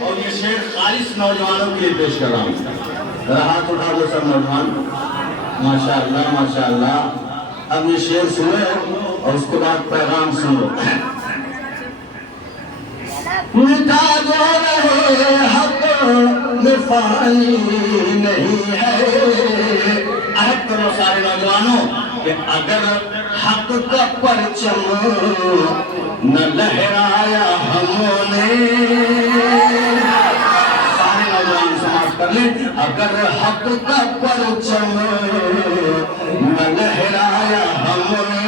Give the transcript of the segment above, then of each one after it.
اور یہ شعر خالص نوجوانوں کے لیے پیش کر رہا ہوں. ذرا ہاتھ اٹھا دو سب نوجوان. ماشاءاللہ ماشاءاللہ. اب یہ شعر سنو اور اس کے بعد پیغام سنو. مٹا جو رہے حق میں فانی نہیں ہے. عہد کرو سارے نوجوانوں کہ اگر حق کا پرچم نہ لہرایا ہم نے. سارے نوجوان سماعت کر لیں. اگر حق کا پرچم نہ لہرایا ہم نے,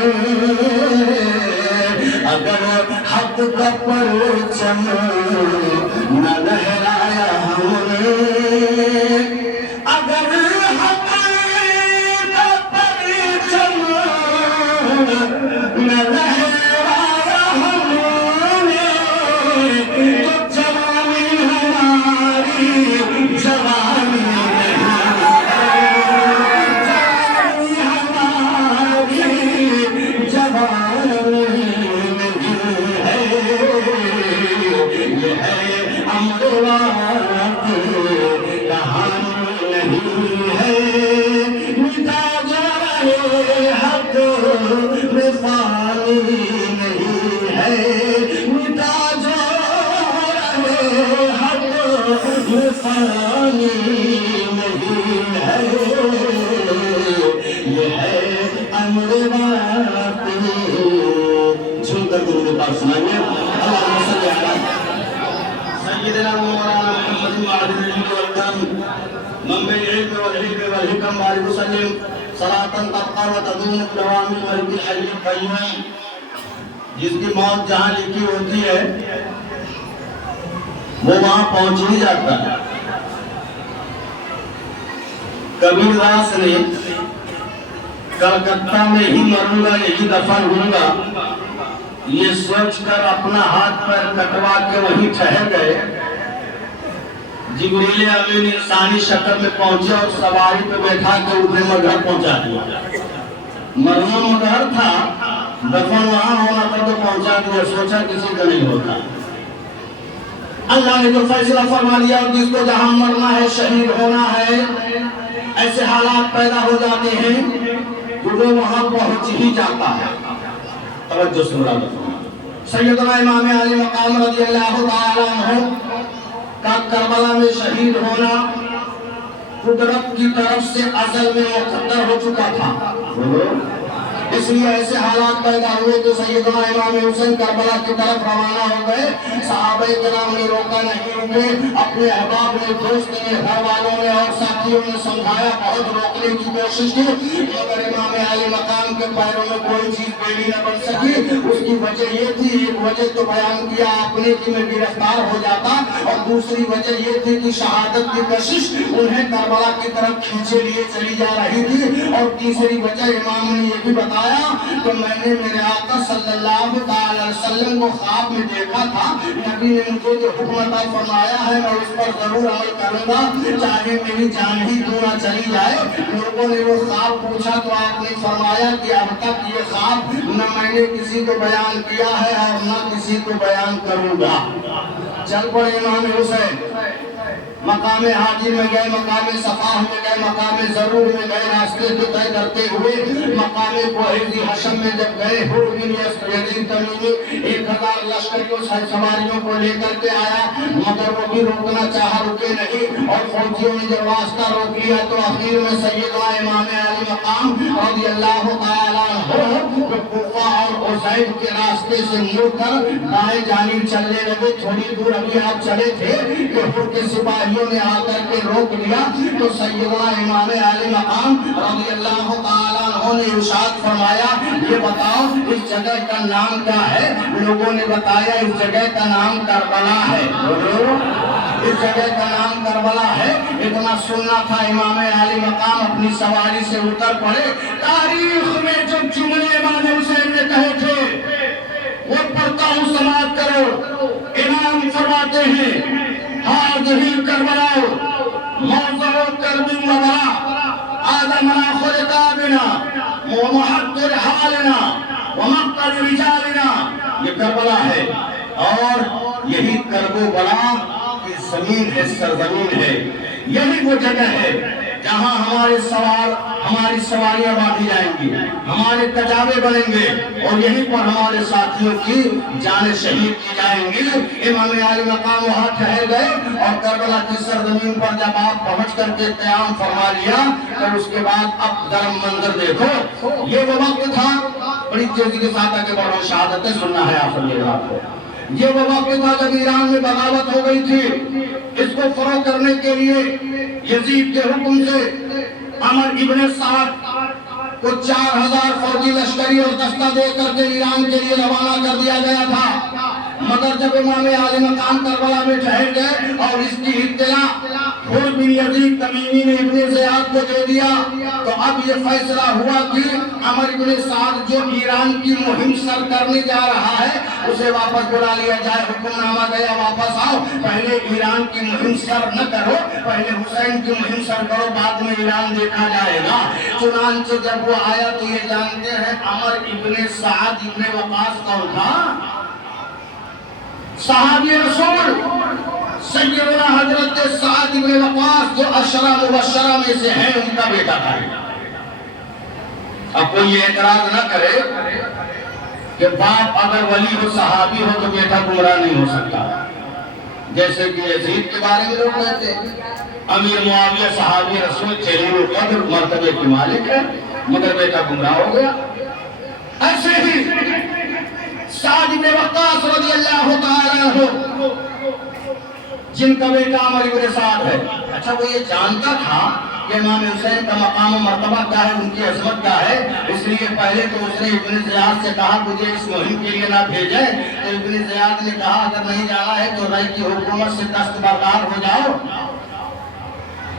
اگر حق کا پرچم نہ لہرایا ہم نے, اگر حق کا پرچم نہ لہرایا ہم نے, تو جوانی ہماری جوانی سنائیے. اللہم صلی علی سیدنا مولانا محمد وعلی آلہ وسلم منبع العلم والحکم والحکم وآلہ وسلم صلاۃ تبقى وتدوم بدوام الملک الحی القیوم. جس کی موت جہاں لکھی ہوتی ہے وہ وہاں پہنچ ہی جاتا ہے. کبیر داس نے کلکتہ میں ہی مروں گا یہی دفن ہوں گا یہ سوچ کر اپنا ہاتھ پیر کٹوا کے وہیں ٹھہر گئے. جبریل امین انسانی شکل میں پہنچے اور سواری پہ بیٹھا کے انہیں مگھر پہنچا دیا. مرنا مگھر تھا, دفن وہاں ہونا تھا تو پہنچا دیا. سوچا کسی کا نہیں ہوتا. اللہ نے جو فیصلہ فرما لیا اور جس کو جہاں مرنا ہے شہید ہونا ہے ایسے حالات پیدا ہو جاتے ہیں کہ وہ وہاں پہنچ ہی جاتا ہے. توجہ سن رہا ہے. سیدنا امام علی مقام رضی اللہ تعالیٰ عنہ کا کربلا میں شہید ہونا قدرت کی طرف سے ازل میں مقدر ہو چکا تھا. اس لیے ایسے حالات پیدا ہوئے کہ سیدنا امام حسین کربلا کی طرف روانہ ہو گئے. صحابہ کرام نے روکا نہیں رکے. اپنے احباب نے, دوست نے, گھر والوں نے اور ساتھیوں نے سمجھایا, بہت روکنے کی کوشش کی مگر امام علی مقام کے پیروں میں کوئی چیز بیڑی نہ بن سکی. اس کی وجہ یہ تھی, ایک وجہ تو بیان کیا آپ نے کہ میں گرفتار ہو جاتا, اور دوسری وجہ یہ تھی کہ شہادت کی کشش انہیں کربلا کی طرف کھینچے لیے چلی جا رہی تھی. اور تیسری وجہ امام نے یہ بھی بتایا کہ میں نے میرے آقا صلی اللہ علیہ وسلم کو خواب میں دیکھا تھا. نبی نے مجھے جو حکم عطا فرمایا ہے میں اس پر ضرور عمل کروں گا چاہے میری جان ہی کیوں نہ چلی جائے. لوگوں نے وہ خواب پوچھا تو آپ نے فرمایا کہ اب تک یہ خواب نہ میں نے کسی کو بیان کیا ہے اور نہ کسی کو بیان کروں گا. چل پڑے امام حسین. مقام حاجی میں گئے, مقام صفا میں گئے, مقام ضرور میں گئے. راستے سے طے کرتے ہوئے مقام کوہی حشم میں جب گئے یزید تمیمی 1000 لشکر کو سواریوں کو لے کر کے آیا مگر وہ بھی روکنا چاہا, رکے نہیں. اور فوجیوں نے جب راستہ روک لیا تو اخیر میں سیدنا امام علی مقام رضی اللہ تعالیٰ عنہ کوفہ اور عزید کے راستے سے مڑ کر دائیں جانب چلنے لگے. تھوڑی دور ابھی آپ چلے تھے کہ حر کے سپاہیوں نے آ کر کے روک لیا تو سیدنا امام علی مقام رضی اللہ تعالیٰ عنہ نے ارشاد فرمایا یہ بتاؤ اس جگہ کا نام کیا ہے. لوگوں نے بتایا اس جگہ کا نام کربلا ہے. اس جگہ کا نام کربلا ہے. اتنا سننا تھا. امام علی مقام اپنی سواری سے اتر پڑے. تاریخ میں جو جملے امام حسین نے کہے تھے وہ پڑھتا ہوں, سماعت کرو. امام فرماتے ہیں هذه الكربلاء موضع كرب وبلاء هذا مناخ ركابنا ومحط رحالنا ومقتل رجالنا. یہ کربلا زمین ہے، سرزمین ہے، یہی وہ جگہ ہے جہاں ہماری سواریاں باندھی جائیں گی، ہمارے کجاوے بنیں گے، اور یہیں پر ہمارے ساتھیوں کی جانیں شہید کی جائیں گی۔ امام عالی مقام وہاں ٹھہر گئے، اور کربلا کی سرزمین پر جب آپ پہنچ کر کے قیام فرما لیا تو اس کے بعد اب گرم منظر دیکھو۔ یہ وہ وقت تھا، بڑی تیزی کے ساتھ آگے بڑھو، شہادتیں سننا ہے آپ سب کو۔ یہ وہ وقت تھا جب ایران میں بغاوت ہو گئی تھی، اس کو فروغ کرنے کے لیے یزید کے حکم سے عمر ابن سعد کو 4000 فوجی لشکری اور دستہ دے کر کے ایران کے لیے روانہ کر دیا گیا تھا، مگر جب امام عالی مقام کربلا میں ٹھہر گئے اور اس کی اطلاع حر بن یزید تمیمی نے ابن زیاد کو دے دیا، تو اب یہ فیصلہ ہوا کہ عمر ابن سعد جو ایران کی مہم سر کرنے جا رہا ہے اسے واپس بلا لیا جائے۔ حکم نامہ گیا، واپس آؤ، پہلے ایران کی مہم سر نہ کرو، پہلے حسین کی مہم سر کرو، بعد میں ایران دیکھا جائے گا۔ چنانچہ جب وہ آیا تو یہ جانتے ہیں عمر ابن سعد ابن وقاص کون تھا؟ صحابی رسول سیدنا حضرت سعد ابن وقاص جو عشرہ مبشرہ میں سے ہیں، ان کا بیٹا تھا۔ اب کوئی یہ اعتراض نہ کرے کہ باپ اگر ولی ہو، صحابی ہو، تو بیٹا گمراہ نہیں ہو سکتا، جیسے کہ یزید کے بارے میں لوگ کہتے ہیں۔ امیر معاویہ صحابی رسول جلیل القدر مرتبے کے مالک ہے، مگر بیٹا گمراہ ہو گیا۔ ایسے ہی سعد بن وقاص رضی اللہ تعالیٰ عنہ، جن کا بیٹا عمر بن سعد ہے، اچھا وہ یہ جانتا تھا کہ امام حسین کا مقام و مرتبہ کیا ہے، ان کی عظمت کیا ہے، اس لیے پہلے تو اس نے ابن زیاد سے کہا مجھے اس مہم کے لیے نہ بھیجے، تو ابن زیاد نے کہا اگر نہیں جانا ہے تو رائے کی حکومت سے دستبردار ہو جاؤ۔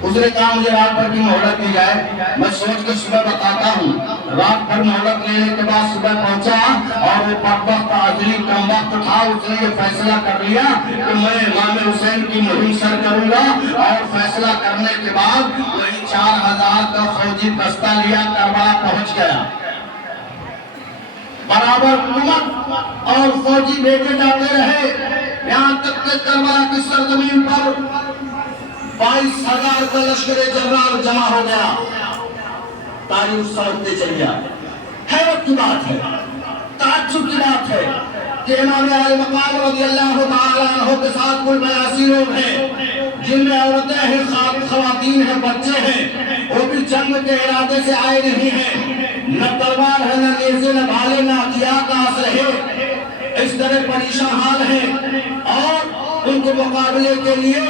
اس نے کہا مجھے رات بھر کی مہلت دی جائے، میں سوچ کے صبح بتاتا ہوں۔ رات بھر مہلت لینے کے بعد صبح پہنچا، اور وہ بدبخت عاجلی کم وقت تھا، اس نے یہ فیصلہ کر لیا کہ میں امام حسین کی مہم سر کروں گا، اور فیصلہ کرنے کے بعد وہی 4000 کا فوجی دستہ لیا، کربلا پہنچ گیا۔ برابر حکومت اور فوجی بھیجے جاتے رہے، یہاں تک کہ کربلا کی سرزمین پر 22,000 کا لشکر جرار جمع ہو گیا۔ تاریخ سمجھتے چلیا، حیرت کی بات ہے، تعجب کی بات ہے کہ امام عالی مقام رضی اللہ تعالیٰ عنہ کے ساتھ کل 82 لوگ ہیں، جن میں عورتیں ہیں، خواتین ہیں، بچے ہیں، وہ بھی جنگ کے ارادے سے آئے نہیں ہیں، نہ تلوار ہے، نہ نیزے، نہ بھالے، نہ ہتھیار، نہ اسلحے، اس طرح پریشان حال ہیں، اور ان کے مقابلے کے لیے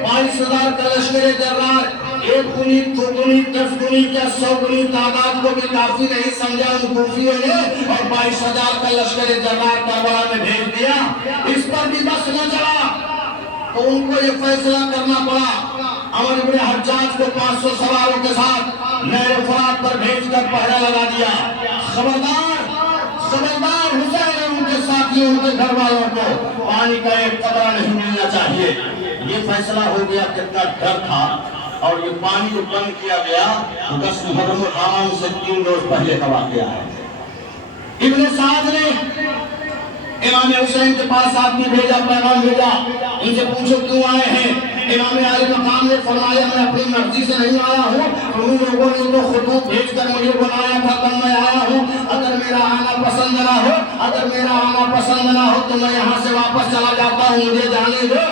22,000 کا لشکر جرار 1 گنی، 2 گنی، 10 گنی کیا 100 گنی تعداد کو بھی کافی نہیں سمجھا ان کوفیوں نے، اور 22,000 کا لشکر جرار کربلا میں بھیج دیا۔ اس پر بھی بس نہ چلا تو ان کو یہ فیصلہ کرنا پڑا، عمر بن حجاج کو 500 سواروں کے ساتھ نہر فرات پر بھیج کر پہرا لگا دیا۔ خبردار خبردار حسین اور ان کے ساتھیوں، ان کے گھر والوں کو پانی کا ایک قطرہ نہیں ملنا چاہیے۔ یہ فیصلہ ہو گیا، کتنا ڈر تھا، اور یہ پانی جو بند کیا گیا 10 محرم الحرام سے 3 روز پہلے کا واقعہ ہے۔ ابن سعد نے امام حسین کے پاس آدمی بھیجا، پیغام بھیجا، ان سے پوچھو کیوں آئے ہیں؟ امام عالی مقام نے فرمایا میں اپنی مرضی سے نہیں آیا ہوں، ان لوگوں نے تو خطوط بھیج کر مجھے بلایا تھا تب میں آیا ہوں، اگر میرا آنا پسند نہ ہو، اگر میرا آنا پسند نہ ہو تو میں یہاں سے واپس چلا جاتا ہوں، مجھے جانے دو۔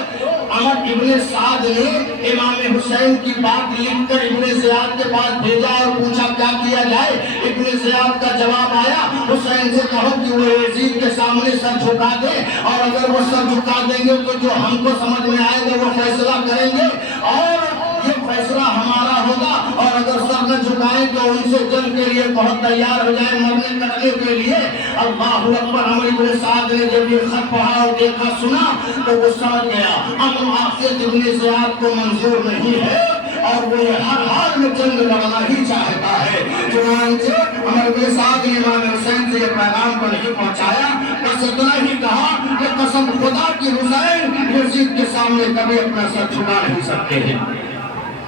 عمر ابن سعد نے امام حسین کی بات لکھ کر ابن زیاد کے پاس بھیجا اور پوچھا کیا کیا جائے۔ ابن زیاد کا جواب آیا حسین سے کہو کہ وہ یزید کے سامنے سر جھکا دے، اور اگر وہ سر جھکا دیں گے تو جو ہم کو سمجھ میں آئے گا وہ فیصلہ کریں گے، اور یہ فیصلہ ہمارا ہوگا، اور اگر سر نہ جھکائیں تو ان سے جنگ کے لیے بہت تیار ہو جائیں، مرنے کرنے کے لیے۔ اللہ اکبر! عمر بن سعد نے جب یہ خط پڑھا اور دیکھا سنا تو وہ سمجھ گیا امن عافیت ابن زیاد کو منظور نہیں ہے، اور وہ ہر حال میں جنگ لڑنا ہی چاہتا ہے۔ چنانچہ عمر بن سعد نے امام حسین سے یہ پیغام کو نہیں پہنچایا، بس اتنا ہی کہا کہ قسم خدا کی حسین یزید کے سامنے کبھی اپنا سر جھکا نہیں سکتے ہیں۔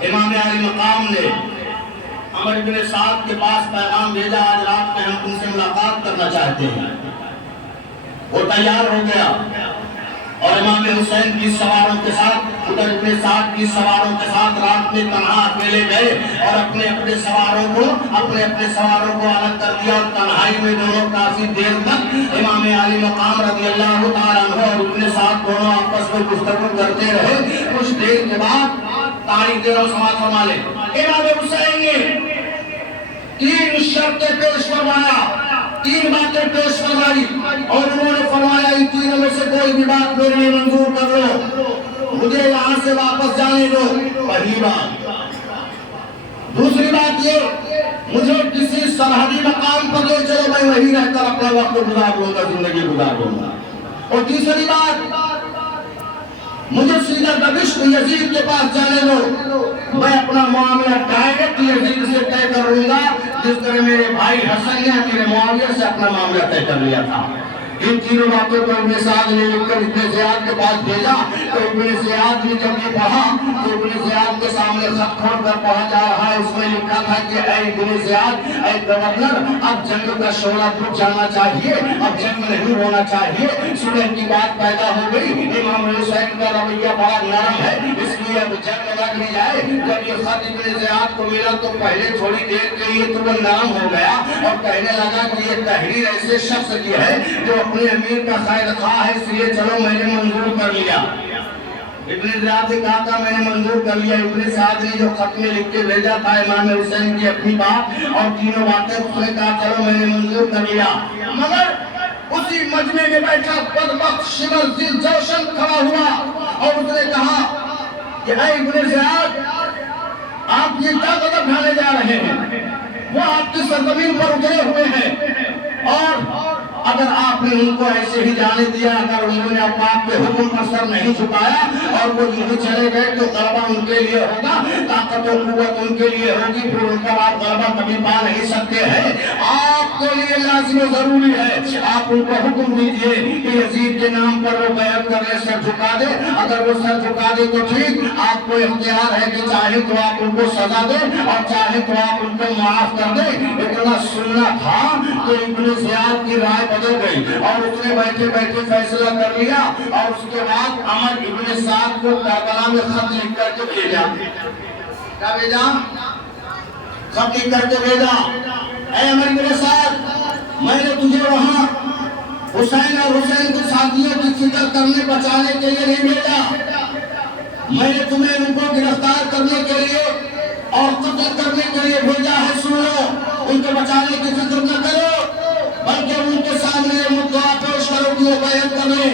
امام عالی مقام نے عمر بن سعد کے پاس پیغام بھیجا آج رات میں ہم تم سے ملاقات کرنا چاہتے ہیں۔ وہ تیار ہو گیا اور امام حسین کی سواروں کے ساتھ ادھر ابن سعد کی سواروں کے ساتھ رات میں تنہا اکیلے گئے اور اپنے سواروں کو الگ کر دیا اور تنہائی میں دونوں کافی دیر تک امام علی مقام رضی اللہ تعالیٰ عنہ اور ابن سعد دونوں آپس میں گفتگو کرتے رہے۔ کچھ دیر کے بعد تاریخ دے رہا ہوں سماعت فرما لیں، امام حسین نے تین شرطیں پیش فرمایا، تین باتیں پیش فرمائی اور انہوں نے فرمایا ان تینوں میں سے کوئی بھی بات میرے لیے منظور کر لو، مجھے یہاں سے واپس جانے دو، پہلی بات۔ دوسری بات یہ، مجھے کسی سرحدی مقام پر لے چلو، میں وہیں رہ کر اپنا وقت گزار لوں گا، زندگی گزار لوں گا۔ اور تیسری بات، مجھے سیدھا دمشق یزید کے پاس جانے دو، میں اپنا معاملہ ڈائریکٹ یزید سے طے کروں گا، جس طرح میرے بھائی حسن نے میرے معاویہ سے اپنا معاملہ طے کر لیا تھا۔ ان تینوں باتوں کو ابن سعد نے لکھ کر ابن زیاد کے پاس بھیجا، تو ابن زیاد نے جب یہ پڑھا تو ابن زیاد کے سامنے خط کھول کر پڑھا جا رہا ہے، اس میں لکھا تھا کہ اے ابن زیاد، اے گورنر، اب جنگ کا شعلہ رک جانا چاہیے، اب جنگ نہیں ہونا چاہیے، صلح کی بات پیدا ہو گئی، امام حسین کا رویہ بڑا نرم ہے، اس لیے اب جنگ لگ لی جائے۔ جب یہ خط ابن زیاد کو ملا تو پہلے تھوڑی دیر کے لیے تو وہ نرم ہو گیا اور کہنے لگا کہ یہ تحریر ایسے شخص کی ہے جو اپنے امیر کا خیر خواہ ہے، اس لیے چلو میں نے منظور کر لیا۔ ابن زیاد نے کہا تھا میں نے منظور کر لیا۔ ابن سعد نے جو خط میں لکھ کے بھیجا تھا امام حسین کی اپنی بات اور تینوں باتیں، اس نے کہا چلو میں نے منظور کر لیا، مگر اسی مجمع میں بیٹھا بدبخت شمر ذی جوشن کھڑا ہوا اور اس نے کہا کہ اے ابن زیاد، آپ یہ کیا قدم اٹھانے جا رہے ہیں؟ وہ آپ کی سرزمین پر اترے ہوئے ہیں اور اگر آپ نے ان کو ایسے ہی جانے دیا، اگر انہوں نے آپ کے حکم پر سر نہیں جھکایا اور وہ یوں چلے گئے تو غلبہ ان کے لیے ہوگا، طاقت و قوت ان کے لیے ہوگی، پھر ان پر آپ غلبہ کبھی پا نہیں سکتے ہیں۔ آپ کے لیے لازم و ضروری ہے آپ ان کو حکم دیجئے کہ یزید کے نام پر وہ بیعت کر لے، سر جھکا دے۔ اگر وہ سر جھکا دے تو ٹھیک، آپ کو اختیار ہے کہ چاہے تو آپ ان کو سزا دیں اور چاہے تو آپ ان کو معاف کر دیں۔ اتنا سننا تھا تو ابن زیاد کی رائے بدل گئی اور اس نے بیٹھے بیٹھے فیصلہ کر لیا اور اس کے بعد عمر ابن سعد کو کربلا میں خط لکھ کر کے بھیجا۔ کیا بھیجا؟ خط لکھ کر کے بھیجا، اے عمر ابن سعد، میں نے تجھے وہاں حسین اور حسین کے ساتھیوں کی فکر کرنے بچانے کے لیے نہیں بھیجا، میں نے تمہیں ان کو گرفتار کرنے کے لیے اور قتل کرنے کے لیے بھیجا ہے۔ سن لو، ان کو بچانے کی فکر نہ کرو، بلکہ ان کے سامنے یہ مدعا پیش کرو کہ وہ بیعت کر لیں،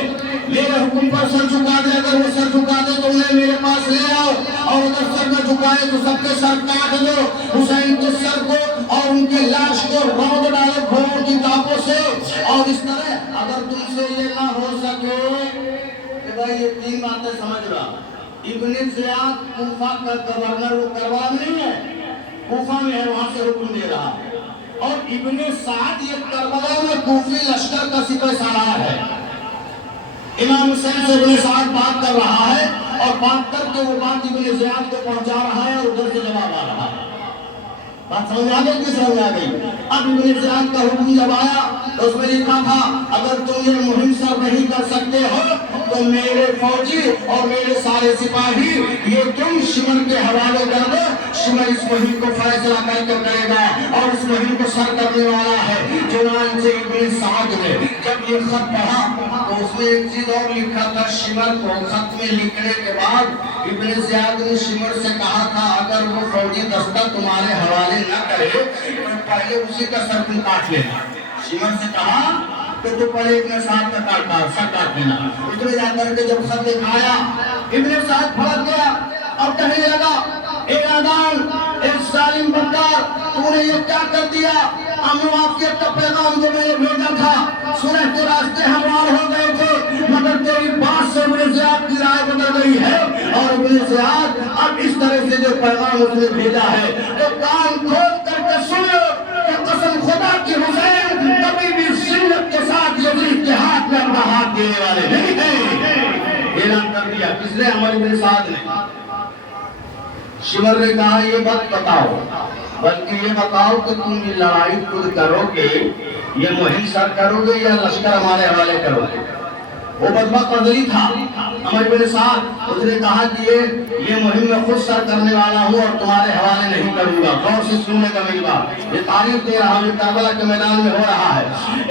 میرے حکم پر سر جھکا دے، اگر وہ سر جھکا دے تو انہیں میرے پاس لے آؤ، اور اگر سر نہ جھکائے تو سب کے سر کاٹ دو، حسین کے سر کو اور ان کے لاش کو رود ڈالو گھوڑوں کی ٹانپوں سے۔ اور اس طرح اگر تم سے یہ نہ ہو سکے کہ بھائی یہ تین باتیں سمجھ رہا، ابن زیاد کوفہ کا گورنر، وہ کربلا میں نہیں ہے، کوفہ میں ہے، وہاں سے حکم دے رہا ہے، اور ابن سعد یہ کربلا میں کوفی لشکر کا سپہ سالار ہے۔ امام حسین سے ابن سعد بات کر رہا ہے اور بات کر کے وہ بات ابن زیاد کو پہنچا رہا ہے اور ادھر سے جواب آ رہا ہے۔ بات سمجھ آ گئی کہ سمجھ آ گئی؟ اب ابن زیاد کا حکم جب آیا تو اس میں لکھا تھا اگر تم یہ مہم سر نہیں کر سکتے ہو تو میرے فوجی اور میرے سارے سپاہی یہ تم شمر کے حوالے کر دو، شمر اس مہم کو فیصلہ کر کے کرے گا اور اس مہم کو سر کرنے والا ہے۔ چنانچہ ابن سعد نے جب یہ خط پڑھا تو اس میں ایک چیز اور لکھا تھا، شمر کو خط میں لکھنے کے بعد ابن زیاد نے شمر سے کہا تھا اگر وہ فوجی دستہ تمہارے حوالے نہ کرے تو پہلے اسی کا سر تم کاٹ لینا۔ شمر سے کہا کہ تو پہلے ابن سعد کا سر کاٹ لینا۔ اس نے جا کر کے جب خط دکھایا ابن سعد بھڑک گیا اور کہنے لگا اے نادان، اے ظالم بدکار، تو نے یہ کیا کر دیا؟ امن و عافیت کا پیغام جو میں نے بھیجا تھا، صلح کے راستے ہموار ہو گئے تھے، مگر تیری بات سے ابن زیاد کی رائے بدل گئی ہے اور ابن زیاد اب اس طرح سے جو پیغام اس نے بھیجا ہے تو کان کھول کر کے سنو کہ قسم خدا کی حسین کبھی بھی ذلت کے ساتھ یزید کے ہاتھ میں اپنا ہاتھ دینے والے نہیں ہیں۔ اعلان کر دیا کس نے؟ عمر ابن سعد نے۔ شمر نے کہا یہ بات بتاؤ، بلکہ یہ بتاؤ کہ تم یہ لڑائی خود کرو گے، یہ مہم سر کرو گے یا لشکر ہمارے حوالے کرو گے؟ وہ بدبخت قدری تھا عمر بن سعد، اس نے کہا کہ یہ مہم میں خود سر کرنے والا ہوں اور تمہارے حوالے نہیں کروں گا، غور سے سننے کا میری بات، یہ تعریف دے رہا ہوں، یہ کربلا کے میدان میں ہو رہا ہے۔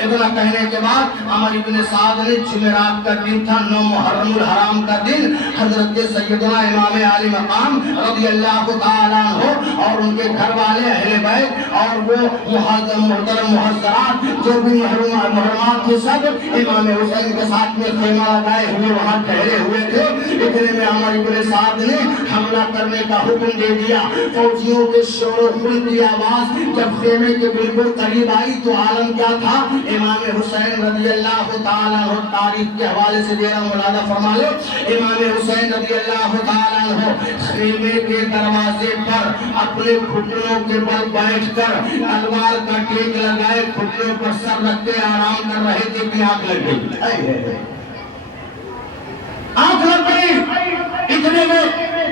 اتنا کہنے کے بعد عمر بن سعد نے جمعرات کا دن تھا، 9 محرم الحرام کا دن، حضرت سیدنا امام عالی مقام رضی اللہ تعالیٰ عنہ اور ان کے گھر والے اہل بیت اور وہ محترم محضرات جو بھی محرمات تھے سب امام حسین کے ساتھ میں خیمہ لگائے ہوئے وہاں ٹھہرے ہوئے تھے۔ اتنے میں عمر بن سعد نے حملہ کرنے کا حکم دے دیا۔ فوجیوں کے شور و غل کی آواز جب خیمے کے بالکل قریب آئی تو عالم کیا تھا؟ امام حسین رضی اللہ تعالیٰ عنہ، تاریخ کے حوالے سے دے رہا ہوں، ملاحظہ فرما لو، امام حسین رضی اللہ تعالیٰ عنہ خیمے کے دروازے پر اپنے گھٹنوں کے بل بیٹھ کر تلوار کا ٹیک لگائے گھٹنوں پر سر رکھ کے آرام کر رہے تھے کہ آنکھ لگ گئی، آنکھ لگ گئی۔ اتنے میں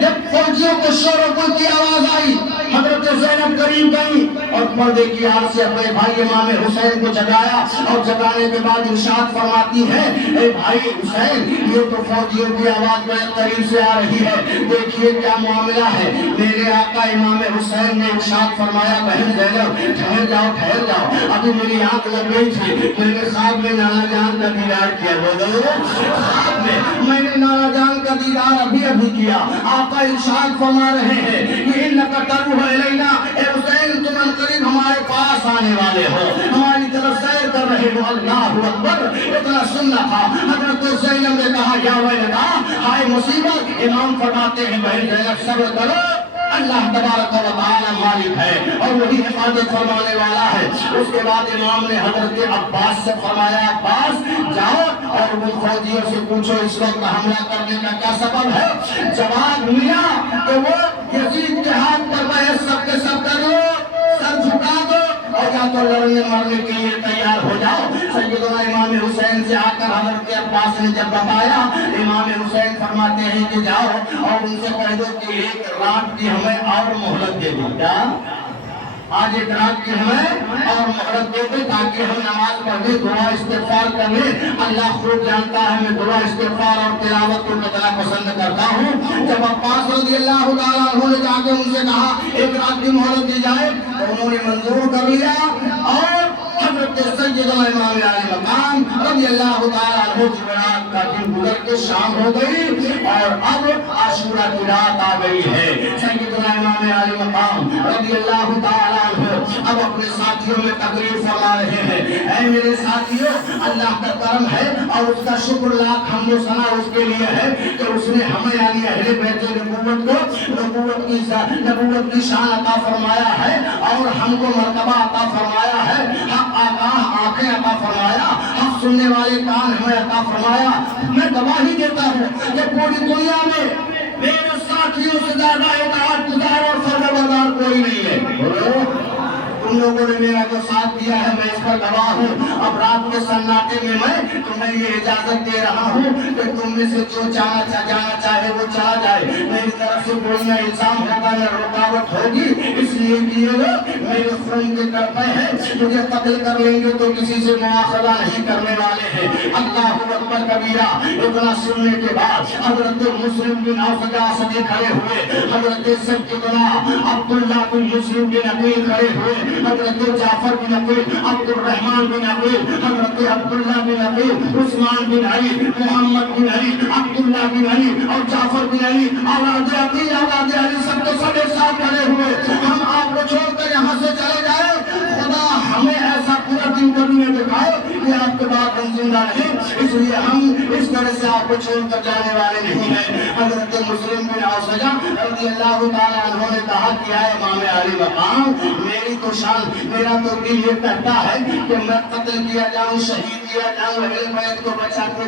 جب فوجیوں کے شور و غل کی آواز آئی، حضرت زینب قریب گئی اور پردے کی آڑ سے اپنے بھائی امام حسین کو جگایا اور جگانے کے بعد ارشاد فرماتی ہے، اے بھائی حسین، یہ تو فوجیوں کی آواز بڑے قریب سے آ رہی ہے، دیکھیے کیا معاملہ ہے۔ میرے آقا امام حسین نے ارشاد فرمایا، بہن زینب ٹھہر جاؤ ٹھہر جاؤ، ابھی میری آنکھ لگ گئی تھی، میں نے خواب میں نانا جان کا دیدار کیا، خواب میں نے نانا جان کا دیدار ابھی کیا۔ آقا ارشاد فرما رہے ہیں کہ انک تروح الینا، اے حسین تم عنقریب ہمارے پاس آنے والے ہو، ہماری طرف سیر کر رہے ہو۔ اللہ اکبر، اتنا سننا تھا۔ حضرت زینب نے کہا، یا ویلتا، ہائے مصیبت۔ امام فرماتے ہیں، بہن زینب صبر کرو، اللہ تبارک و تعالی مالک ہے اور وہی حفاظت فرمانے والا ہے۔ اس کے بعد امام نے حضرت عباس سے فرمایا، عباس جاؤ اور وہ فوجیوں سے پوچھو اس وقت حملہ کرنے کا کیا سبب ہے۔ جواب ملا کہ وہ یزید کے ہاتھ پر بحث سب کے سب کر لو، سر جھکا دو اور یا تو لڑنے مرنے کے لیے تیار ہو جاؤ۔ سیدنا امام حسین سے آ کر حضرت عباس نے جب بتایا، امام حسین فرماتے ہیں کہ جاؤ اور ان سے کہہ دو کہ ایک رات کی ہمیں اور مہلت دے دو، کیا آج ایک رات کی ہمیں اور مہلت دے دے تاکہ ہم نماز پڑھ لیں، دعا استغفار کر لیں۔ اللہ خوب جانتا ہے میں دعا استغفار اور تلاوت کو کتنا پسند کرتا ہوں۔ جب عباس رضی اللہ تعالیٰ عنہ نے جا کے ان سے کہا ایک رات کی مہلت دی جائے تو انہوں نے منظور کر لیا اور حضرت سیدنا امام عالی مقام رضی اللہ تعالیٰ عنہ جمعرات کا دن گزر کے شام ہو گئی اور اب عاشورہ کی رات آ گئی ہے۔ سیدنا امام عالی مقام رضی اللہ تعالیٰ عنہ اب اپنے ساتھیوں میں تقریر فرما رہے ہیں، اے میرے ساتھیوں، اللہ کا کرم ہے اور اس کا شکر لاکھ حمد و ثنا اس کے لیے ہے کہ اس نے ہمیں یعنی اہل بیت نبوت کو نبوت کی شان عطا فرمایا ہے اور ہم کو مرتبہ عطا فرمایا ہے، حق آگاہ آنکھیں عطا فرمایا، حق سننے والے کان ہمیں عطا فرمایا۔ میں گواہی دیتا ہوں کہ پوری دنیا میں میرے ساتھیوں سے زیادہ اطاعت گزار اور فرمانبردار کوئی نہیں ہے۔ تم لوگوں نے میرا جو ساتھ دیا ہے میں اس پر گواہ ہوں۔ اب رات کے سناٹے میں میں تمہیں یہ اجازت دے رہا ہوں کہ تم میں سے جو جانا چاہے وہ چلا جائے، میری طرف سے کوئی نہ الزام ہوگا نہ رکاوٹ ہوگی، اس لیے کہ یہ لوگ میرے خون کے کرتے ہیں، مجھے قتل کر لیں گے تو کسی سے مواخذہ نہیں کرنے والے ہیں۔ اللہ اکبر کبیرہ۔ اتنا سننے کے بعد حضرت مسلم بن اوفجا سے کھڑے ہوئے، حضرت سیدنا عبداللہ بن مسلم بن عقیل کھڑے ہوئے، حضرت جعفر بن عقیل، عبد الرحمن بن عقیل، حضرت عبداللہ بن عقیل، عثمان بن علی، محمد بن علی، عبداللہ بن علی اور جعفر بن علی، اولاد عقیل اولاد علی سب کے سب ایک ساتھ کھڑے ہوئے۔ ہم آپ کو چھوڑ کر یہاں سے چلے جائیں، خدا ہمیں ایسا پورا دن کبھی نہ دکھائے کہ آپ کے بعد ہم زندہ نہیں، اس لیے ہم اس طرح سے آپ کو چھوڑ کر جانے والے نہیں ہیں۔ حضرت مسلم بن اوفجا رضی اللہ تعالیٰ عنہ نے کہا کہ اے امام عالی مقام، میری تو شان، میرا تو دل یہ کہتا ہے کہ میں قتل کیا جاؤں، شہید کیا جاؤں، اہل بیت کو بچاتے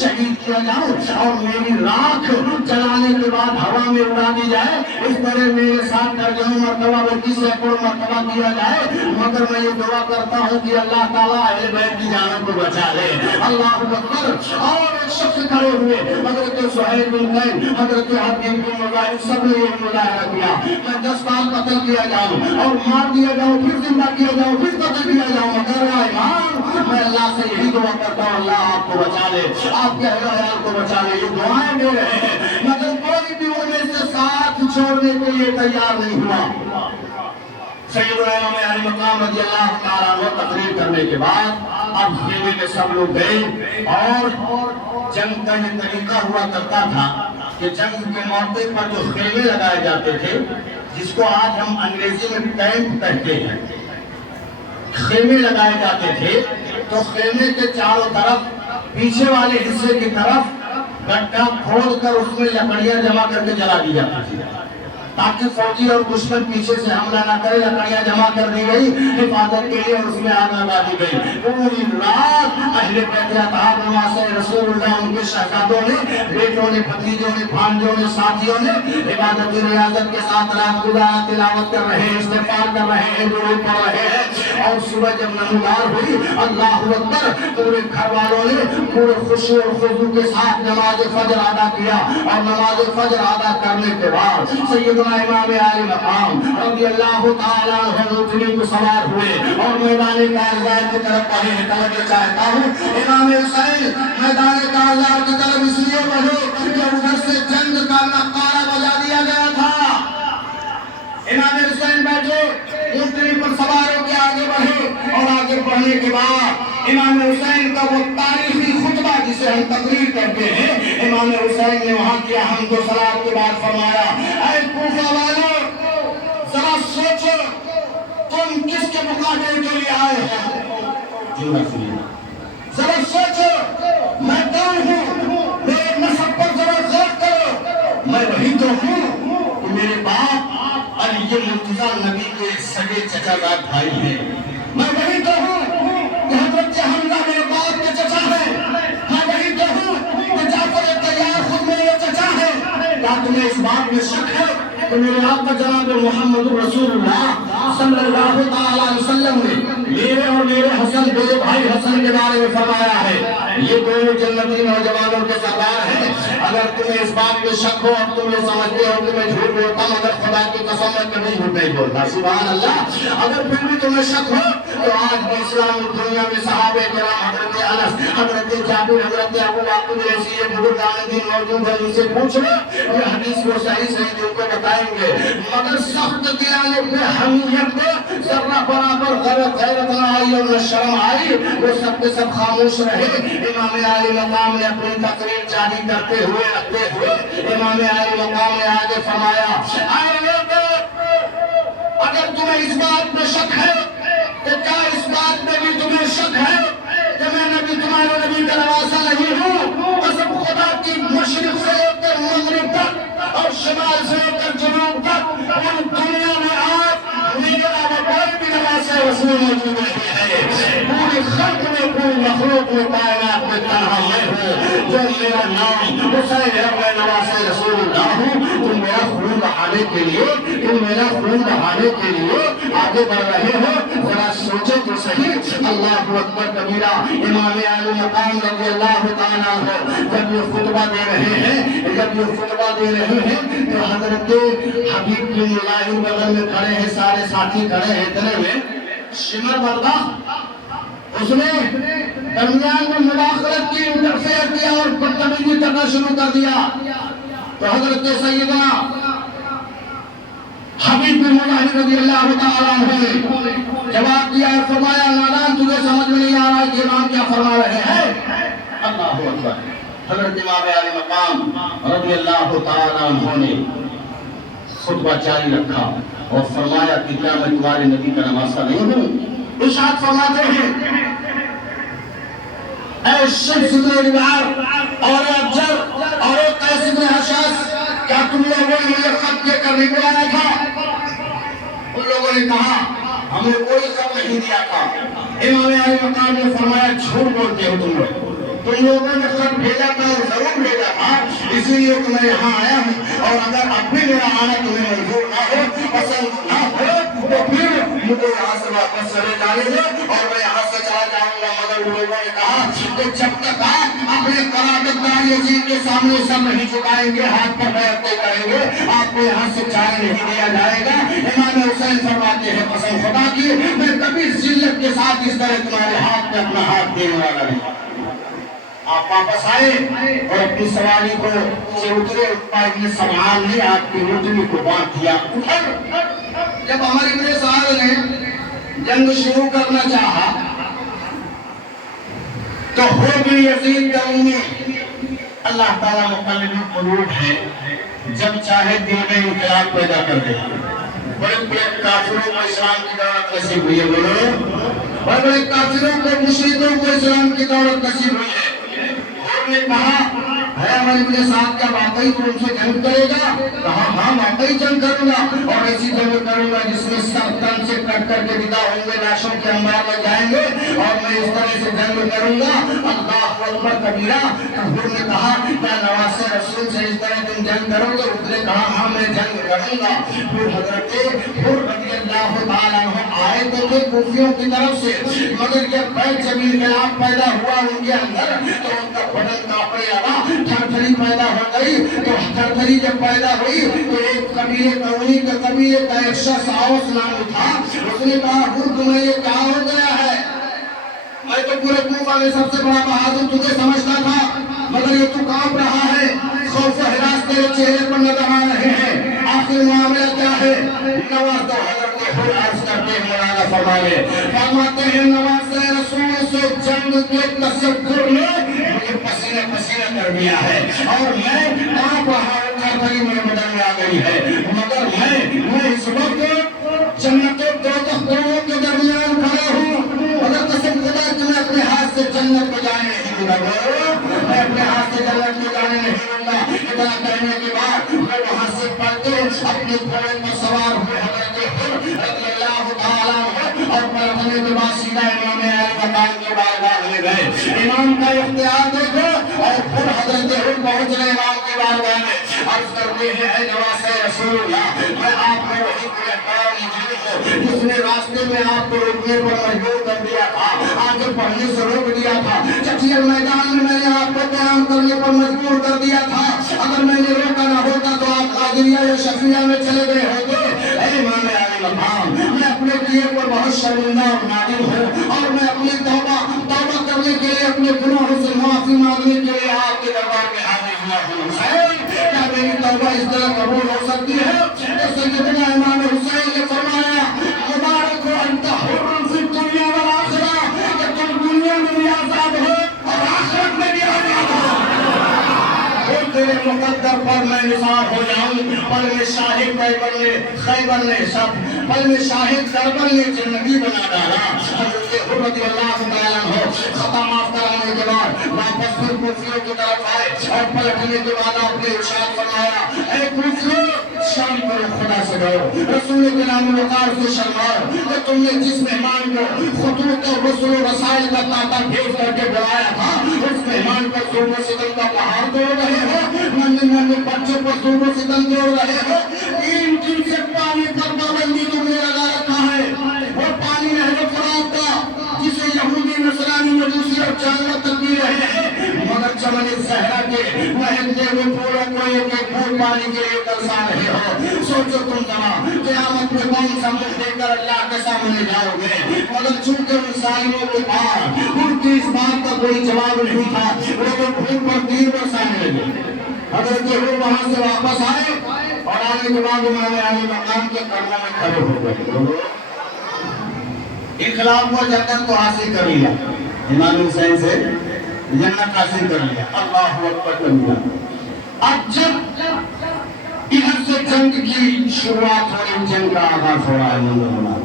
شہید کیا جاؤں اور میری راکھ جلانے کے بعد ہوا میں اڑا دی جائے، اس طرح میرے ساتھ درجنوں مرتبہ بلکہ سینکڑوں مرتبہ کیا جائے، مگر میں یہ دعا کرتا ہوں کہ اللہ تعالیٰ اہل بیت کی جانوں کو بچا لے۔ اللہ اکبر۔ اور ایک شخص کھڑے ہوئے، حضرت سہیل بن قین، حضرت حبیب بن مظاہر، سب نے یہ مظاہرہ کیا، میں 10 بار قتل کیا جاؤں اور مار دیا جاؤں، پھر زندہ کیا جاؤں، پھر قتل کیا جاؤں، مگر امام میں اللہ سے یہی دعا کرتا ہوں، اللہ آپ کو بچا لے، آپ کے اہل و عیال کو بچا لے، یہ دعائیں دے رہے ہیں، مگر کوئی بھی ان میں سے ساتھ چھوڑنے کے لیے تیار نہیں ہوا۔ سیدنا امام علی مقام رضی اللہ تعالیٰ عنہ تقریر کرنے کے بعد اب خیمے میں سب لوگ گئے، اور جنگ کا یہ طریقہ ہوا کرتا تھا کہ جنگ کے موقع پر جو خیمے لگائے جاتے تھے، جس کو آج ہم انگریزی میں ٹینٹ کہتے ہیں، خیمے لگائے جاتے تھے، تو خیمے کے چاروں طرف پیچھے والے حصے کی طرف گڈھا کھود کر اس میں لکڑیاں جمع کر کے جلا دی جاتی تھی، تاکہ فوجی اور دشمن پیچھے سے حملہ نہ کرے۔ لکڑیاں جمع کر دی گئی حفاظت کے لیے، اور اس میں آگ لگا دی گئی۔ پوری رات اہل بیت اطہار نواسے رسول اللہ، ان کے شہزادوں نے، بیٹوں نے، بھتیجوں نے، بھانجوں نے، ساتھیوں نے عبادت ریاضت کے ساتھ رات گزارا، تلاوت کر رہے ہیں، استغفار کر رہے ہیں، درود پڑھ رہے ہیں، اور صبح جب نمودار ہوئی اللہ اکبر، پورے گھر والوں نے پورے خوشی اور خضوع کے ساتھ نماز فجر ادا کیا، اور نماز فجر ادا کرنے کے بعد سیدنا امام علی مقام رضی اللہ تعالیٰ عنہ اونٹنی کو سوار ہوئے اور میدان کارزار کی طرف بڑھے ہیں۔ توجہ چاہتا ہوں، امام حسین میدان کارزار کی طرف اس لیے بڑھے کہ ادھر سے جنگ کا نقارہ بجا دیا گیا تھا۔ امام حسین بیٹھے، اونٹنی پر سوار ہو کے آگے بڑھے، اور آگے بڑھنے کے بعد امام حسین کا وہ تاریخی خطبہ جسے ہم تقریر کرتے ہیں، امام حسین نے وہاں کیا حمد و صلوات کے بعد فرمایا، اے کوفہ والوں، ذرا سوچو تم کس کے مقابلے کے لیے آئے ہو؟ ذرا سوچو میں کون ہوں، میرے نسب پر ذرا غور کرو، میں وہی تو ہوں کہ میرے باپ علی مرتضیٰ نبی کے سگے چچا زاد بھائی ہیں، میں وہی تو ہوں کہ حضرت حمزہ میرے باپ کے چچا ہیں، میں وہی تو ہوں کہ جعفر طیار خود میرے چچا ہیں۔ کیا تمہیں اس بات میں شک ہے کہ میرے آقا جناب محمد رسول اللہ صلی اللہ تعالیٰ علیہ وسلم نے میرے اور میرے حسن دو بھائی حسن کے بارے میں فرمایا ہے، یہ دونوں جنتی نوجوانوں کے سردار ہیں؟ اگر تمہیں اس بات میں شک ہو اور تم یہ سمجھتے ہو کہ میں جھوٹ بولتا ہوں، مگر خدا کی قسم میں کبھی جھوٹ نہیں بولتا، سبحان اللہ۔ اگر پھر بھی تمہیں شک ہو تو آج بھی اسلامی دنیا میں صحابہ کرام حضرت انس، حضرت جابر، حضرت ابو واقد جیسی یہ بزرگان دین موجود ہیں، ان سے پوچھ لو، یہ حدیث کو صحیح دل کو بتائیں گے۔ مگر سخت دیانت میں حمیت کو ذرہ برابر غیرت نہ آئی اور نہ شرم آئی، وہ سب کے سب خاموش رہے۔ امام علی مقام نے اپنی تقریر جاری کرتے ہوئے رکھتے ہوئے امام علی مقام نے آگے فرمایا، اے لوگو، اگر تمہیں اس بات میں شک ہے کہ کیا اس بات میں بھی تمہیں شک ہے کہ میں نبی تمہارے نبی کا نواسا نہیں ہوں؟ قسم خدا کی، مشرق سے لے کر مغرب تک اور شمال سے لے کر جنوب تک پوری دنیا میں آج میرے علاوہ کوئی بھی نواسا رسول موجود نہیں ہے۔ پوری خلق میں، پوری مخلوق میں، کائنات میں تنہا میں ہوں، جو میرا نام حسین ہے، میں نواسا رسول اللہ ہوں۔ تم میرا خون بہانے کے لیے، تم میرا خون بہانے کے لیے آگے بڑھ رہے ہو، ذرا سوچے تو صحیح۔ اللہ اکبر کبیرہ۔ امام علی مقام رضی اللہ تعالیٰ عنہ جب یہ خطبہ دے رہے ہیں، تو حضرت حبیب بن ملائم بغل میں کھڑے ہیں، سارے ساتھی کھڑے ہیں، اتنے میں شمر بردہ اس نے درمیان میں مداخلت کی، انٹرفیئر کیا اور بدتمیزی کرنا شروع کر دیا۔ تو حضرت سیدنا حبیب بن ملائم رضی اللہ تعالیٰ عنہ نے جواب دیا اور فرمایا، نادان، تجھے سمجھ میں نہیں آ رہا کہ امام کیا فرما رہے ہیں؟ اللہ اکبر۔ حضرت امام علی مقام رضی اللہ تعالیٰ عنہ نے خطبہ جاری رکھا اور فرمایا کہ کیا میں تمہارے نبی کا نواسا نہیں ہوں؟ ارشاد فرماتے ہیں، اے شمس بن رباع اور ابجر اور قیس بن حشاش، کیا تم لوگوں نے مجھے خط دے کر نہیں بلایا تھا؟ ان لوگوں نے کہا، ہمیں کوئی خط نہیں دیا تھا۔ امام علی مقام نے فرمایا، جھوٹ بولتے ہو تم لوگوں نے خط بھیجا تھا اور ضرور بھیجا تھا، اسی لیے تو میں یہاں آیا ہوں، اور اگر اب بھی میرا آنا تمہیں منظور نہ ہو، پسند نہ ہو، تو پھر مجھے یہاں سے واپس چلے جانے دو اور میں یہاں سے چلا جاؤں گا۔ مگر لوگوں نے کہا کہ جب تک آپ اپنے قرابتدار یزید کے سامنے سر نہیں جھکائیں گے، ہاتھ پر بیعت نہیں کریں گے، آپ کو یہاں سے جانے نہیں دیا جائے گا۔ امام حسین فرماتے ہیں، قسم خدا کی، میں کبھی ذلت کے ساتھ اس طرح تمہارے ہاتھ میں اپنا ہاتھ دینے والا نہیں۔ آپ واپس آئے اور اپنی سواری کو سے اترے، ابن سمعان نے آپ کی اونٹنی کو باندھ دیا. جب عمر ابن سعد نے جنگ شروع کرنا چاہا تو ہو بھی یزید کرونی. اللہ تعالیٰ مقلب قلوب ہے، جب چاہے دل میں انقلاب پیدا کر دے. بڑے بڑے کافروں کو اسلام کی دعوت نصیب ہوئی ہے. بولو، بڑے بڑے کافروں کو، مشرکوں کو اسلام کی دعوت نصیب ہوئی ہے. اور نے کہا ہے عمر ابن سعد کیا واقعی تو ان سے جنگ کرے گا؟ کہا ہاں واقعی جنگ کروں گا، اور ایسی جنگ کروں گا جس میں سر تن سے کٹ کر کے ودا ہوں گے، لاشوں کے انبار میں جائیں گے، اور میں اس طرح سے جنگ کروں گا. اللہ اکبر کبیرہ. حضور نے کہا کیا نواسے رسول سے اس طرح تم جنگ کرو گے؟ اس نے کہا ہاں میں جنگ کروں گا. پھر حضرت حر رضی اللہ تعالیٰ عنہ آئے تو تھے کوفیوں کی طرف سے، مگر جب بیت جب انقلاب پیدا ہوا ان کے اندر تو ان کا بدن کانپنے لگا، تھرتھری پیدا ہو گئی. تو تھرتھری جب پیدا ہوئی تو ایک قبیلے قومی کے قبیلے کا ایک شخص آؤس نام تھا، اس نے کہا حر تمہیں یہ کیا ہو گیا ہے؟ میں تو پورے کوفہ میں سب سے بڑا بہادر تجھے سمجھتا تھا، مگر یہ تو کانپ رہا ہے، خوف و ہراس تیرے چہرے پر نظر آ رہے ہیں، آخر معاملہ کیا ہے؟ نواز تو حضرت حر عرض کرتے ہیں، مولانا فرماتے ہیں نواز رسول سے جنگ کے تصور نے مجھے پسینہ پسینہ کر دیا ہے، اور میں کانپ رہا ہوں، تھرتھری میرے بدن میں آ گئی ہے. مگر میں اس وقت جنت و دوزخ دونوں کے درمیان کھڑا ہوں. مگر قسم خدا کہ میں اپنے ہاتھ سے جنت کو جانے نہیں دوں گا، میں اپنے ہاتھ سے جنت کو جانے نہیں دوں گا. اتنا کہنے کے بعد میں وہاں سے پڑھتے اپنے گھوڑے پر سوار ہوئے حضرت حر رضی اللہ تعالیٰ عنہ، اور پڑھنے کے بعد سیدھا امام عالی مقام کی بارگاہ میں گئے. امام کا اختیار دیکھو، اور پھر حضرت حر پہنچ رہے امام کی بارگاہ میں، عرض کرتے ہیں اے نواز رسول اللہ، میں آپ کو وہی گرفتار مجرم ہوں جس نے راستے میں آپ کو روکنے پر مجبور کر دیا تھا، آگے پڑھنے سے روک دیا تھا، چٹیل میدان میں نے آپ کو قیام کرنے پر مجبور کر دیا تھا. اگر میں نے روکا نہ ہوتا تو آپ قادریہ یا شفیعہ میں چلے گئے ہوتے. اے امام عالی مقام، میں اپنے کیے پر بہت شرمندہ اور نادم ہوں، اور میں اپنی توبہ کرنے کے لیے، اپنے گناہوں سے معافی مانگنے کے لیے آپ کے دربار میں حاضر ہوا ہوں. حسین، کیا میری توبہ اس طرح قبول ہو سکتی ہے؟ تو سیدنا امام حسین نے فرمایا مبارک ہو انت حر فی الدنیا والآخرہ، کہ تم دنیا میں بھی آزاد ہو اور آخرت میں بھی آزاد ہو. تیرے مقدر پر میں نثار ہو جاؤں. پل میں شاہد خیبر نے سب پل میں شاہد خیبر نے زندگی بنا ڈالا. حضرت حر رضی اللہ تعالیٰ عنہ خطا معاف کرانے کے بعد واپس پھر کوفیوں کی طرف آئے، اور پلٹنے کے بعد آپ نے ارشاد فرمایا اے کوفیوں، شام کرو، خدا سے ڈرو، رسول کے نام وقار سے شرماؤ کہ تم نے جس مہمان کو خطوط اور رسول و رسائل کا تاتا بھیج کر کے بلایا تھا، اس مہمان پر ظلم و ستم کا پہاڑ توڑ رہے ہو، ننھے بچوں پر ظلم و ستم توڑ رہے ہو. 3 دن سے پانی پر پابندی تم نے لگا رکھا ہے، وہ پانی نہر فرات کا جسے یہودی نصرانی مجوسی اور جانور تک پی رہے ہیں، مگر چمن زہرا کے مہکتے ہوئے پھولوں کو ایک ایک بھول پانی کے لیے ترسا رہے ہو. سوچو تم ذرا قیامت میں کون سا منہ دے کر اللہ کے سامنے جاؤ گے؟ مگر چونکہ ان ظالموں کے پاس ان کی اس بات کا کوئی جواب نہیں تھا، وہ تو بھول پر تیر برسانے لگے. حضرت حر وہاں سے واپس آئے، اور آنے کے بعد امام عالی مقام کے قدموں میں کھڑے ہو گئے. انقلاب کو جنت کو حاصل کر لیا، امام حسین سے جنت حاصل کر لیا. اللہ اکبر کبیرہ. اب جب ادھر سے جنگ کی شروعات ہو رہی، جنگ کا آغاز ہو رہا ہے،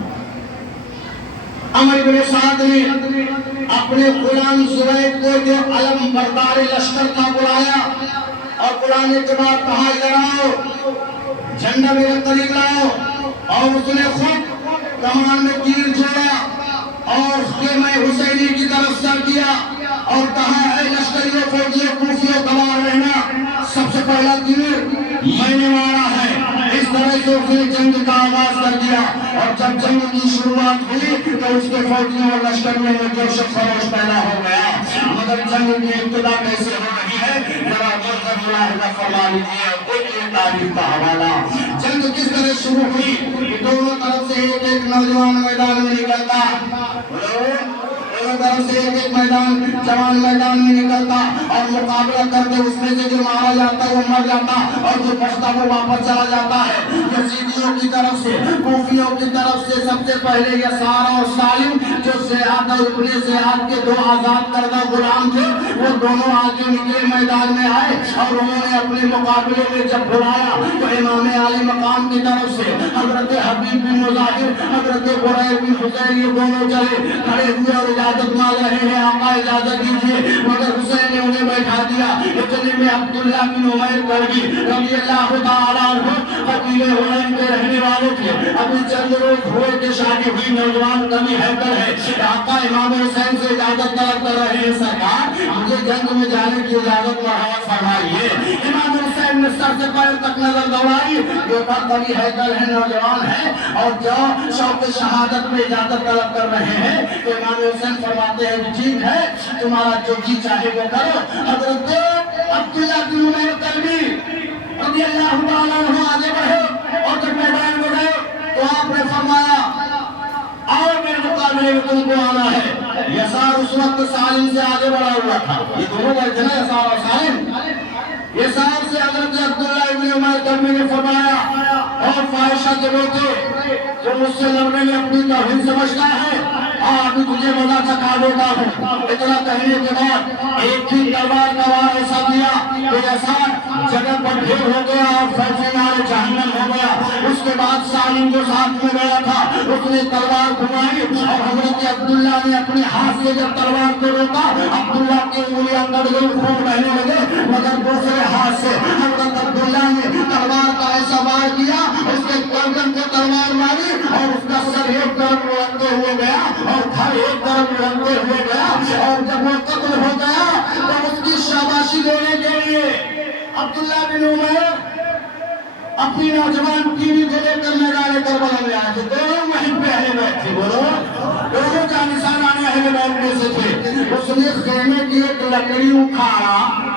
عمر بن سعد نے اپنے غلام زبید کو جو علم بردار لشکر تھا بلایا، اور بلانے کے بعد کہا ادھر آؤ، جھنڈا میرے قریب لاؤ. اور اس نے خود کمان میں تیر جوڑا اور اس کے میں حسینی کی طرف سر کیا، اور کہا اے لشکریوں فوجیوں کوفیوں گوار رہنا، سب سے پہلا تیر میں نے مارا ہے. اس طرح سے اس نے جنگ کا آغاز کر دیا. اور جب جنگ کی شروعات ہوئی تو اس کے فوجیوں اور لشکریوں میں جوش و خروش پیدا ہو گیا. مگر جنگ کی ابتدا کیسے ہو رہی ہے ذرا منظر ملاحظہ فرما لیجیے. کوئی تاریخ کا حوالہ. جنگ کس طرح شروع ہوئی؟ دونوں طرف سے ایک ایک نوجوان میدان میں نکلتا. دونوں طرف سے ایک ایک میدان جوان میدان میں نکلتا اور مقابلہ کرتے، اس میں سے جو مارا جاتا وہ مر جاتا اور جو بچتا وہ واپس چلا جاتا ہے۔ یزیدیوں کی طرف سے، کوفیوں کی طرف سے سب سے پہلے یسار اور سالم جو زیاد اور ابن زیاد کے دو آزاد کردہ غلام تھے، وہ دونوں آگے نکلے، میدان میں آئے اور انہوں نے اپنے مقابلے میں جب بلایا تو امام عالی مقام کی طرف سے حضرت حبیب بن مظاہر، حضرت بریر بن حسین، یہ دونوں چلے کھڑے ہوئے اور اجازت مانگ رہے ہیں، آقا اجازت دیجیے، مگر حسین نے انہیں بیٹھا دیا۔ اتنے میں عبداللہ بن عمیر کربی رضی اللہ تعالیٰ عنہ قبیلے حنین کے رہنے والے تھے، ابھی چند روز ہوئے کہ شادی ہوئی نوجوان کمی حیدر ہے، آقا امام حسین سے اجازت طلب کر رہے ہیں، سرکار مجھے جنگ میں جانے کی اجازت مرحمت فرمائیے۔ امام حسین نے سر سے پیر تک نظر دوڑائی، دیکھا کبھی حیدر ہے، نوجوان ہے اور جو شوق شہادت میں اجازت طلب کر رہے ہیں، تو امام حسین فرماتے ہیں ٹھیک ہے، تمہارا جو جی چاہے وہ کرو۔ حضرت عبداللہ بن عمیر کربی رضی اللہ تعالیٰ عنہ آگے بڑھے اور جب میدان میں گئے تو آپ نے فرمایا اور میرے مقابلے میں تم کو آنا ہے۔ یسار اس وقت سالم سے آگے بڑھا ہوا تھا، یہ دونوں بیٹھے نا یسار اور سالم۔ یسار سے حضرت عبداللہ بن عمیر کربی نے فرمایا اور فاحشہ کے بیٹے جو مجھ سے لڑنے میں اپنی توہین سمجھتا ہے، ابھی تجھے مزہ چکھا دیتا ہوں۔ اتنا کہنے کے بعد ایک ہی تلوار کا وار ایسا دیا کہ یسار جگہ پر ڈھیر ہو گیا اور فیصلے نال جہنم ہو گیا۔ اس کے بعد سالم جو ساتھ میں گیا تھا اس نے تلوار گھمائی اور حضرت عبداللہ نے اپنے ہاتھ سے جب تلوار کو روکا، عبداللہ کی انگلیاں کٹ گئی، خون بہنے لگے، مگر دوسرے ہاتھ سے حضرت عبداللہ نے تلوار کا ایسا وار کیا، اس کے گردن کو تلوار ماری اور اس کا سر ایک طرف لڑکتے ہوئے گیا اور گھر ایک طرف لڑکتے ہوئے گیا، اور جب وہ قتل ہو گیا تو اس کی شاباشی دینے کے لیے عبداللہ بن عمیر اپنی نوجوان بیوی کو لے کر میدان کربلا میں آئے تھے۔ دونوں وہیں پہ اہل بیت تھے، بولو دونوں جانشینان اہل بیت میں سے تھے۔ اس نے خیمے کی ایک لکڑی اکھاڑا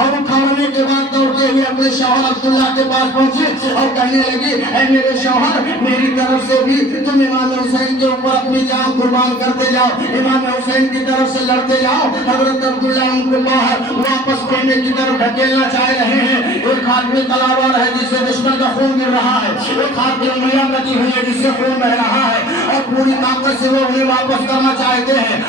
اور اکھاڑنے کے بعد دوڑتے ہوئے اپنے شوہر عبداللہ کے پاس پہنچے اور کہنے لگی اے میرے شوہر، میری طرف سے بھی تم امام حسین کے اوپر اپنی جان قربان کرتے جاؤ، امام حسین کی طرف سے لڑتے جاؤ۔ حضرت عبداللہ ان کو باہر واپس خیمے کی طرف ڈھکیلنا چاہ رہے ہیں۔ ایک ہاتھ میں تلوار ہے جس سے دشمن کا خون گر رہا ہے، ایک ہاتھ میں انگلیاں کٹی ہوئی ہے جس سے خون بہ رہا ہے، اور پوری طاقت سے وہ انہیں واپس کرنا چاہتے ہیں۔